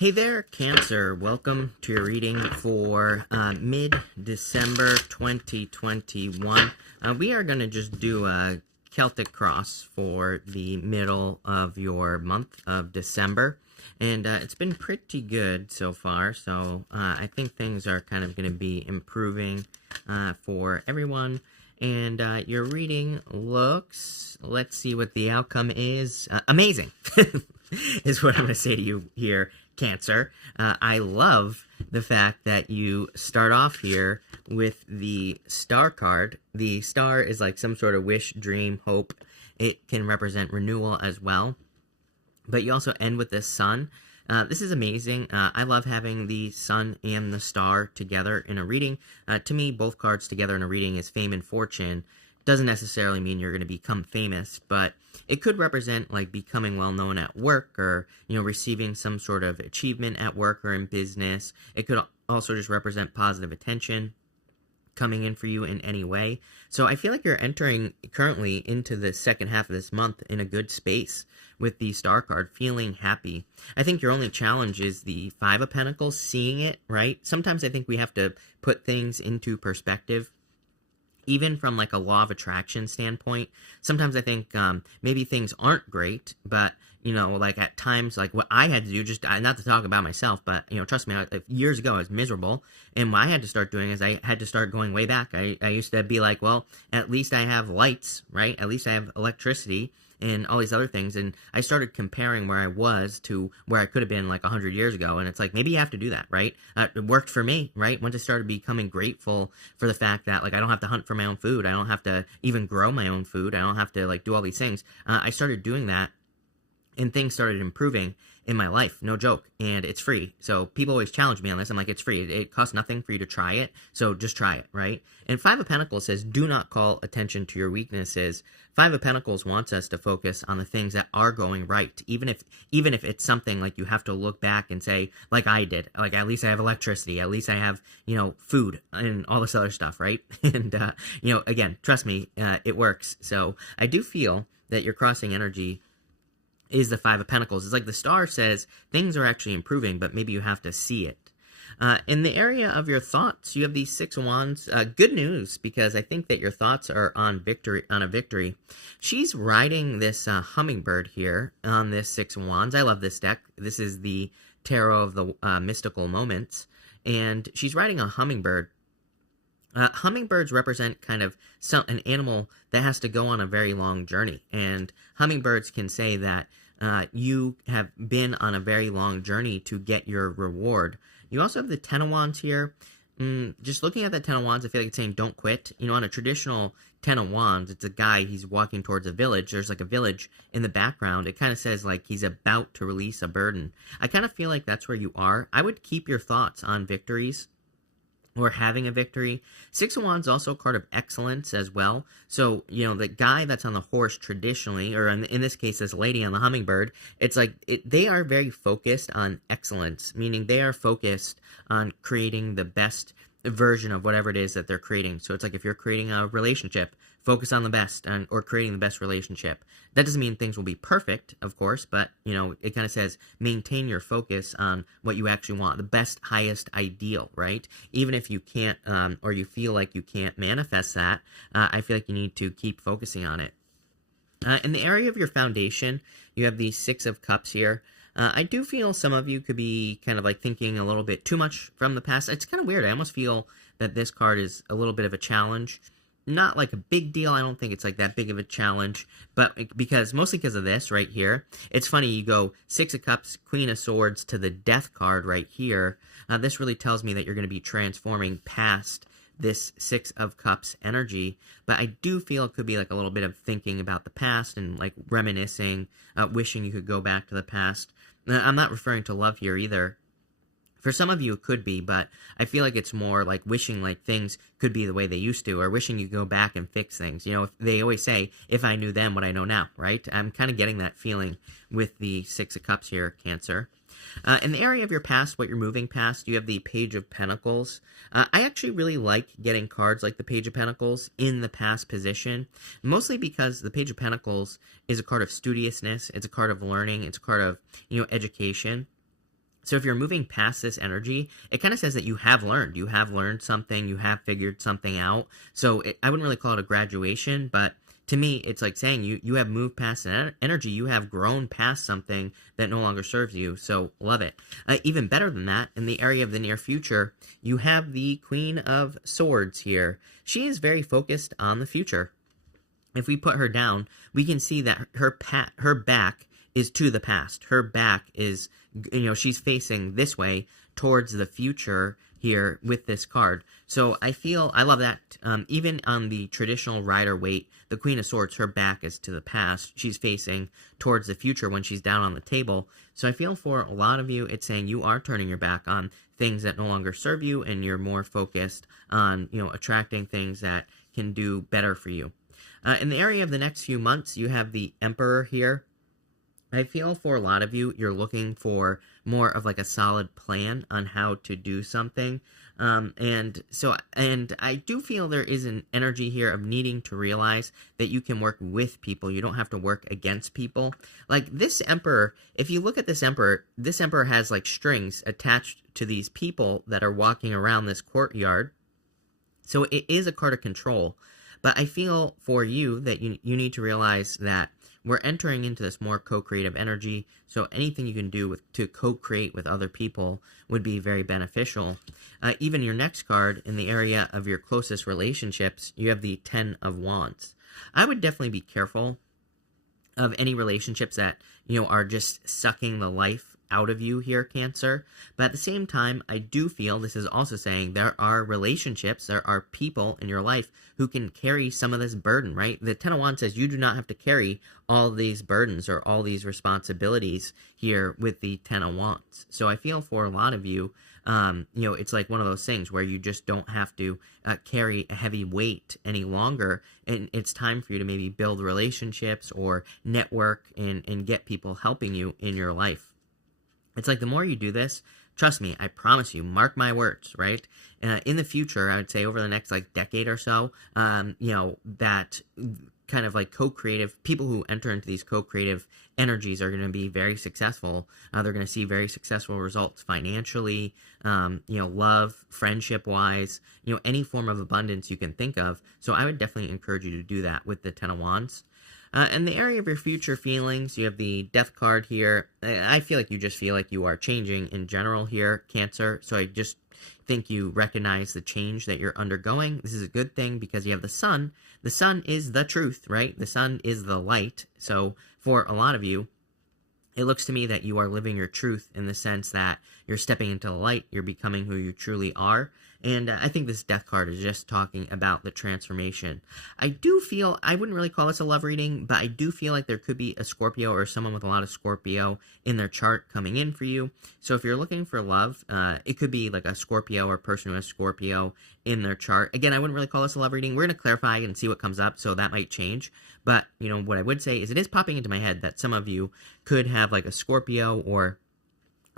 Hey there, Cancer. Welcome to your reading for mid-December 2021. We are going to just do a Celtic cross for the middle of your month of December. And it's been pretty good so far, so I think things are kind of going to be improving for everyone. And your reading looks, let's see what the outcome is, amazing, is what I'm going to say to you here, Cancer. I love the fact that you start off here with the star card. The star is like some sort of wish, dream, hope. It can represent renewal as well. But you also end with the sun. This is amazing. I love having the sun and the star together in a reading. To me, both cards together in a reading is fame and fortune. Doesn't necessarily mean you're going to become famous, but it could represent like becoming well known at work, or receiving some sort of achievement at work or in business. It could also just represent positive attention coming in for you in any way. So I feel like you're entering currently into the second half of this month in a good space with the star card, feeling happy. I think your only challenge is the Five of Pentacles, seeing it, right? Sometimes I think we have to put things into perspective. Even from like a law of attraction standpoint, sometimes I think maybe things aren't great, but like at times, like what I had to do, just not to talk about myself, but trust me, years ago I was miserable, and what I had to start doing is I had to start going way back. I used to be like, well, at least I have lights, right? At least I have electricity and all these other things, and I started comparing where I was to where I could have been like 100 years ago, and it's like, maybe you have to do that, right? It worked for me, right? Once I started becoming grateful for the fact that like I don't have to hunt for my own food, I don't have to even grow my own food, I don't have to like do all these things, I started doing that, and things started improving in my life, no joke, and it's free. So people always challenge me on this. I'm like, it's free. It costs nothing for you to try it, so just try it, right? And Five of Pentacles says, do not call attention to your weaknesses. Five of Pentacles wants us to focus on the things that are going right, even if it's something like you have to look back and say, like I did, like at least I have electricity, at least I have food and all this other stuff, right? And again, trust me, it works. So I do feel that your crossing energy is the Five of Pentacles. It's like the star says things are actually improving, but maybe you have to see it. In the area of your thoughts, you have these Six of Wands. Good news, because I think that your thoughts are on a victory. She's riding this hummingbird here on this Six of Wands. I love this deck. This is the Tarot of the Mystical Moments, and she's riding a hummingbird. Hummingbirds represent kind of an animal that has to go on a very long journey, and hummingbirds can say that you have been on a very long journey to get your reward. You also have the Ten of Wands here. Just looking at the Ten of Wands, I feel like it's saying don't quit. On a traditional Ten of Wands, it's a guy, he's walking towards a village. There's like a village in the background. It kind of says like he's about to release a burden. I kind of feel like that's where you are. I would keep your thoughts on victories, or having a victory. Six of Wands also a card of excellence as well. So, the guy that's on the horse traditionally, or in this case, this lady on the hummingbird, it's like they are very focused on excellence, meaning they are focused on creating the best version of whatever it is that they're creating. So it's like if you're creating a relationship, focus on the best, or creating the best relationship. That doesn't mean things will be perfect, of course, but, it kind of says maintain your focus on what you actually want, the best, highest ideal, right? Even if you can't, or you feel like you can't manifest that, I feel like you need to keep focusing on it. In the area of your foundation, you have the Six of Cups here. I do feel some of you could be kind of like thinking a little bit too much from the past. It's kind of weird. I almost feel that this card is a little bit of a challenge. Not like a big deal. I don't think it's like that big of a challenge, but mostly because of this right here. It's funny, you go Six of Cups, Queen of Swords to the Death card right here. This really tells me that you're going to be transforming past this Six of Cups energy, but I do feel it could be like a little bit of thinking about the past and like reminiscing, wishing you could go back to the past. I'm not referring to love here either. For some of you, it could be, but I feel like it's more like wishing like things could be the way they used to, or wishing you go back and fix things. They always say, if I knew then what I know now, right? I'm kind of getting that feeling with the Six of Cups here, Cancer. In the area of your past, what you're moving past, you have the Page of Pentacles. I actually really like getting cards like the Page of Pentacles in the past position, mostly because the Page of Pentacles is a card of studiousness, it's a card of learning, it's a card of, education. So if you're moving past this energy, it kind of says that you have learned something, you have figured something out. So I wouldn't really call it a graduation, but to me, it's like saying you have moved past an energy, you have grown past something that no longer serves you. So love it. Even better than that, in the area of the near future, you have the Queen of Swords here. She is very focused on the future. If we put her down, we can see that her back is to the past. Her back is, she's facing this way towards the future here with this card. So I love that. Even on the traditional Rider-Waite, the Queen of Swords, her back is to the past. She's facing towards the future when she's down on the table. So I feel for a lot of you, it's saying you are turning your back on things that no longer serve you, and you're more focused on, attracting things that can do better for you. In the area of the next few months, you have the Emperor here. I feel for a lot of you, you're looking for more of like a solid plan on how to do something. And I do feel there is an energy here of needing to realize that you can work with people. You don't have to work against people. Like this Emperor, if you look at this Emperor has like strings attached to these people that are walking around this courtyard. So it is a card of control. But I feel for you that you need to realize that we're entering into this more co-creative energy, so anything you can do to co-create with other people would be very beneficial. Even your next card, in the area of your closest relationships, you have the Ten of Wands. I would definitely be careful of any relationships that, are just sucking the life out of you here, Cancer. But at the same time, I do feel this is also saying there are relationships, there are people in your life who can carry some of this burden, right? The Ten of Wands says you do not have to carry all these burdens or all these responsibilities here with the Ten of Wands. So I feel for a lot of you, it's like one of those things where you just don't have to carry a heavy weight any longer, and it's time for you to maybe build relationships or network and get people helping you in your life. It's like the more you do this, trust me, I promise you, mark my words, right? In the future, I would say over the next decade or so, that kind of like co-creative, people who enter into these co-creative energies are going to be very successful. They're going to see very successful results financially, love, friendship-wise, any form of abundance you can think of. So I would definitely encourage you to do that with the Ten of Wands. In the area of your future feelings, you have the Death card here. I feel like you just feel like you are changing in general here, Cancer. So I just think you recognize the change that you're undergoing. This is a good thing because you have the Sun. The Sun is the truth, right? The Sun is the light. So for a lot of you, it looks to me that you are living your truth in the sense that you're stepping into the light, you're becoming who you truly are. And I think this Death card is just talking about the transformation. I do feel, I wouldn't really call this a love reading, but I do feel like there could be a Scorpio or someone with a lot of Scorpio in their chart coming in for you. So if you're looking for love, it could be like a Scorpio or a person who has Scorpio in their chart. Again, I wouldn't really call this a love reading. We're going to clarify and see what comes up, so that might change. But, what I would say is it is popping into my head that some of you could have like a Scorpio or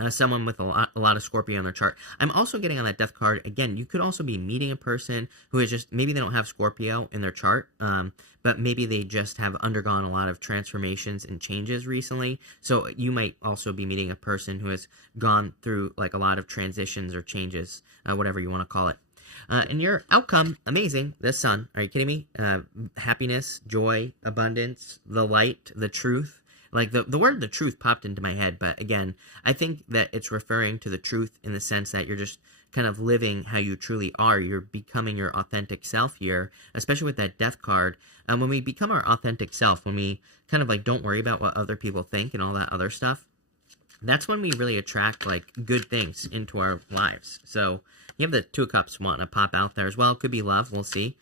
someone with a lot of Scorpio on their chart. I'm also getting on that Death card, again, you could also be meeting a person who is just, maybe they don't have Scorpio in their chart, but maybe they just have undergone a lot of transformations and changes recently. So you might also be meeting a person who has gone through like a lot of transitions or changes, whatever you want to call it. And your outcome, amazing, the Sun. Are you kidding me? Happiness, joy, abundance, the light, the truth. Like, the word the truth popped into my head, but again, I think that it's referring to the truth in the sense that you're just kind of living how you truly are. You're becoming your authentic self here, especially with that Death card. When we become our authentic self, when we kind of like don't worry about what other people think and all that other stuff, that's when we really attract like good things into our lives. So you have the Two of Cups wanting to pop out there as well. Could be love, we'll see.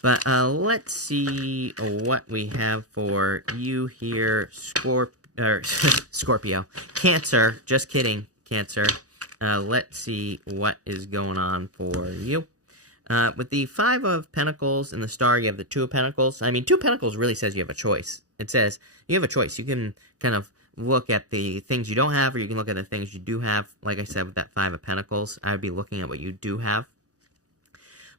But let's see what we have for you here, Scorpio. Cancer, just kidding, Cancer. Let's see what is going on for you. With the Five of Pentacles and the Star, you have the Two of Pentacles. I mean, Two of Pentacles really says you have a choice. It says you have a choice. You can kind of look at the things you don't have, or you can look at the things you do have. Like I said, with that Five of Pentacles, I would be looking at what you do have.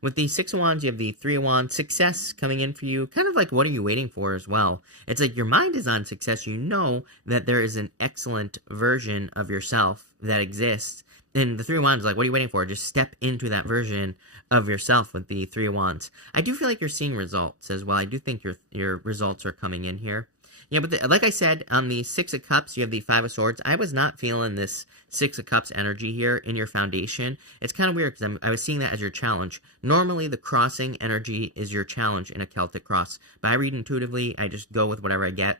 With the Six of Wands, you have the Three of Wands, success coming in for you. Kind of like, what are you waiting for as well? It's like your mind is on success. You know that there is an excellent version of yourself that exists. And the Three of Wands is like, what are you waiting for? Just step into that version of yourself with the Three of Wands. I do feel like you're seeing results as well. I do think your results are coming in here. Yeah, but like I said, on the Six of Cups, you have the Five of Swords. I was not feeling this Six of Cups energy here in your foundation. It's kind of weird because I was seeing that as your challenge. Normally, the crossing energy is your challenge in a Celtic cross. But I read intuitively. I just go with whatever I get.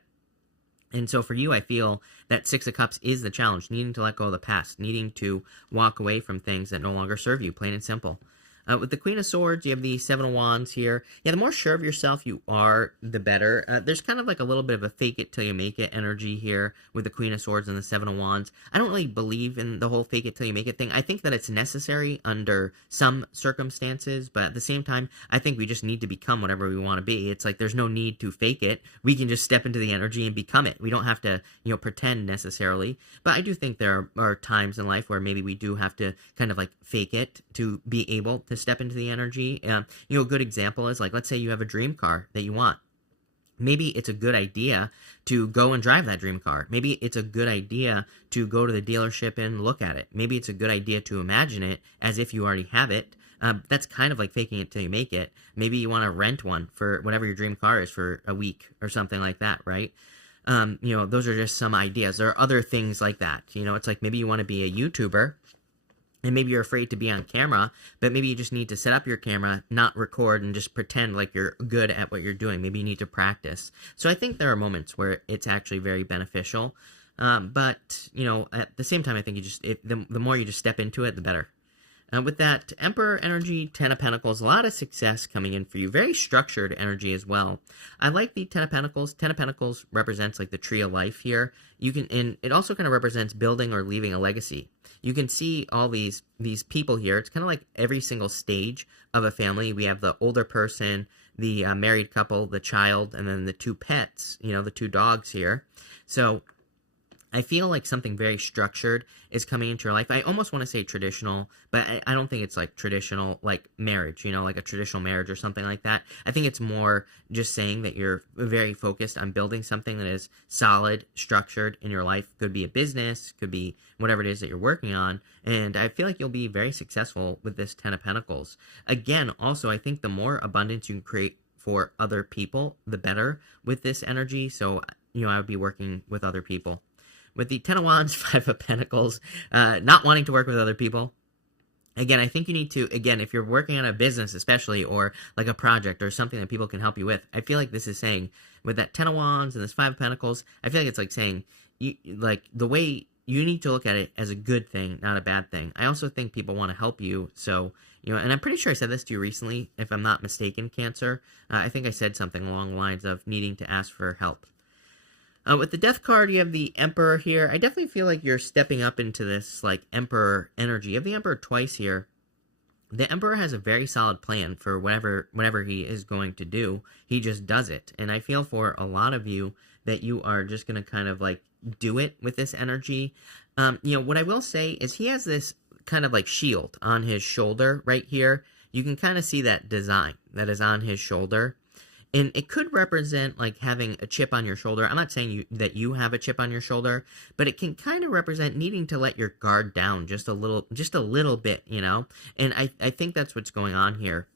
And so for you, I feel that Six of Cups is the challenge, needing to let go of the past, needing to walk away from things that no longer serve you, plain and simple. With the Queen of Swords, you have the Seven of Wands here. Yeah, the more sure of yourself you are, the better. There's kind of like a little bit of a fake it till you make it energy here with the Queen of Swords and the Seven of Wands. I don't really believe in the whole fake it till you make it thing. I think that it's necessary under some circumstances, but at the same time, I think we just need to become whatever we want to be. It's like there's no need to fake it. We can just step into the energy and become it. We don't have to, pretend necessarily. But I do think there are times in life where maybe we do have to kind of like fake it to be able to step into the energy. A good example is like, let's say you have a dream car that you want. Maybe it's a good idea to go and drive that dream car. Maybe it's a good idea to go to the dealership and look at it. Maybe it's a good idea to imagine it as if you already have it. That's kind of like faking it till you make it. Maybe you want to rent one for whatever your dream car is for a week or something like that, right? Those are just some ideas. There are other things like that. It's like maybe you want to be a YouTuber, and maybe you're afraid to be on camera, but maybe you just need to set up your camera, not record, and just pretend like you're good at what you're doing. Maybe you need to practice. So I think there are moments where it's actually very beneficial. But at the same time, I think the more you just step into it, the better. With that Emperor energy, Ten of Pentacles, a lot of success coming in for you. Very structured energy as well. I like the Ten of Pentacles. Ten of Pentacles represents like the tree of life here. And it also kind of represents building or leaving a legacy. You can see all these people here. It's kind of like every single stage of a family. We have the older person, the married couple, the child, and then the two pets, the two dogs here. So I feel like something very structured is coming into your life. I almost want to say traditional, but I don't think it's like traditional, like marriage, like a traditional marriage or something like that. I think it's more just saying that you're very focused on building something that is solid, structured in your life. Could be a business, could be whatever it is that you're working on. And I feel like you'll be very successful with this Ten of Pentacles. Again, also, I think the more abundance you can create for other people, the better with this energy. So, I would be working with other people. With the Ten of Wands, Five of Pentacles, not wanting to work with other people. Again, I think you need to, if you're working on a business especially, or like a project or something that people can help you with, I feel like this is saying, with that Ten of Wands and this Five of Pentacles, I feel like it's like saying, the way you need to look at it as a good thing, not a bad thing. I also think people want to help you, so, and I'm pretty sure I said this to you recently, if I'm not mistaken, Cancer. I think I said something along the lines of needing to ask for help. With the Death card, you have the Emperor here. I definitely feel like you're stepping up into this, like, Emperor energy. You have the Emperor twice here. The Emperor has a very solid plan for whatever he is going to do. He just does it. And I feel for a lot of you that you are just going to kind of, like, do it with this energy. What I will say is he has this kind of, like, shield on his shoulder right here. You can kind of see that design that is on his shoulder. And it could represent, like, having a chip on your shoulder. I'm not saying that you have a chip on your shoulder, but it can kind of represent needing to let your guard down just a little bit, And I think that's what's going on here.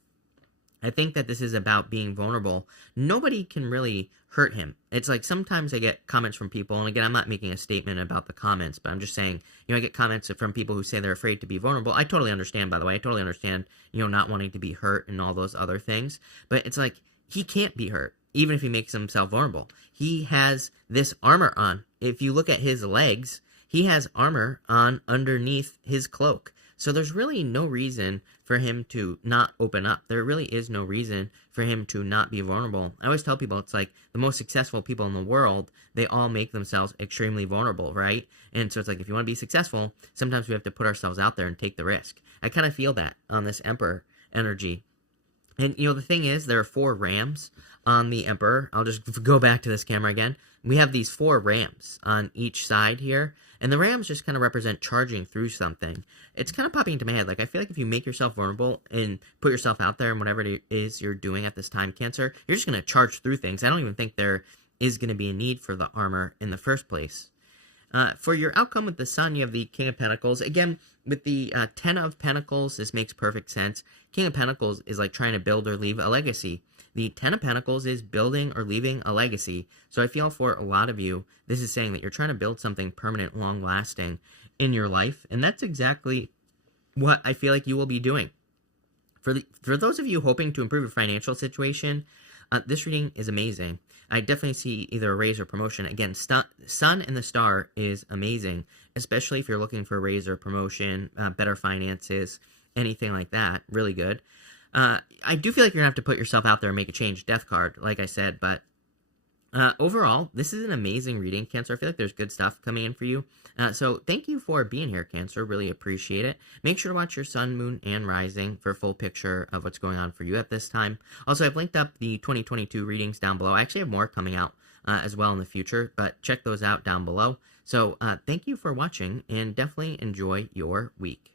I think that this is about being vulnerable. Nobody can really hurt him. It's like sometimes I get comments from people, and again, I'm not making a statement about the comments, but I'm just saying, I get comments from people who say they're afraid to be vulnerable. I totally understand, by the way. I totally understand, not wanting to be hurt and all those other things. But it's like, he can't be hurt, even if he makes himself vulnerable. He has this armor on. If you look at his legs, he has armor on underneath his cloak. So there's really no reason for him to not open up. There really is no reason for him to not be vulnerable. I always tell people, it's like the most successful people in the world, they all make themselves extremely vulnerable, right? And so it's like, if you want to be successful, sometimes we have to put ourselves out there and take the risk. I kind of feel that on this Emperor energy. And, the thing is, there are 4 rams on the Emperor. I'll just go back to this camera again. We have these 4 rams on each side here. And the rams just kind of represent charging through something. It's kind of popping into my head. Like, I feel like if you make yourself vulnerable and put yourself out there in whatever it is you're doing at this time, Cancer, you're just going to charge through things. I don't even think there is going to be a need for the armor in the first place. For your outcome with the Sun, you have the King of Pentacles. Again, with the 10 of Pentacles, this makes perfect sense. King of Pentacles is like trying to build or leave a legacy. The 10 of Pentacles is building or leaving a legacy. So I feel for a lot of you, this is saying that you're trying to build something permanent, long-lasting in your life. And that's exactly what I feel like you will be doing. For those of you hoping to improve your financial situation, this reading is amazing. I definitely see either a raise or promotion. Again, Sun and the Star is amazing, especially if you're looking for a raise or promotion, better finances, anything like that. Really good. I do feel like you're going to have to put yourself out there and make a change. Death card, like I said, but overall, this is an amazing reading, Cancer. I feel like there's good stuff coming in for you. So thank you for being here, Cancer. Really appreciate it. Make sure to watch your Sun, Moon, and Rising for a full picture of what's going on for you at this time. Also, I've linked up the 2022 readings down below. I actually have more coming out as well in the future, but check those out down below. So thank you for watching, and definitely enjoy your week.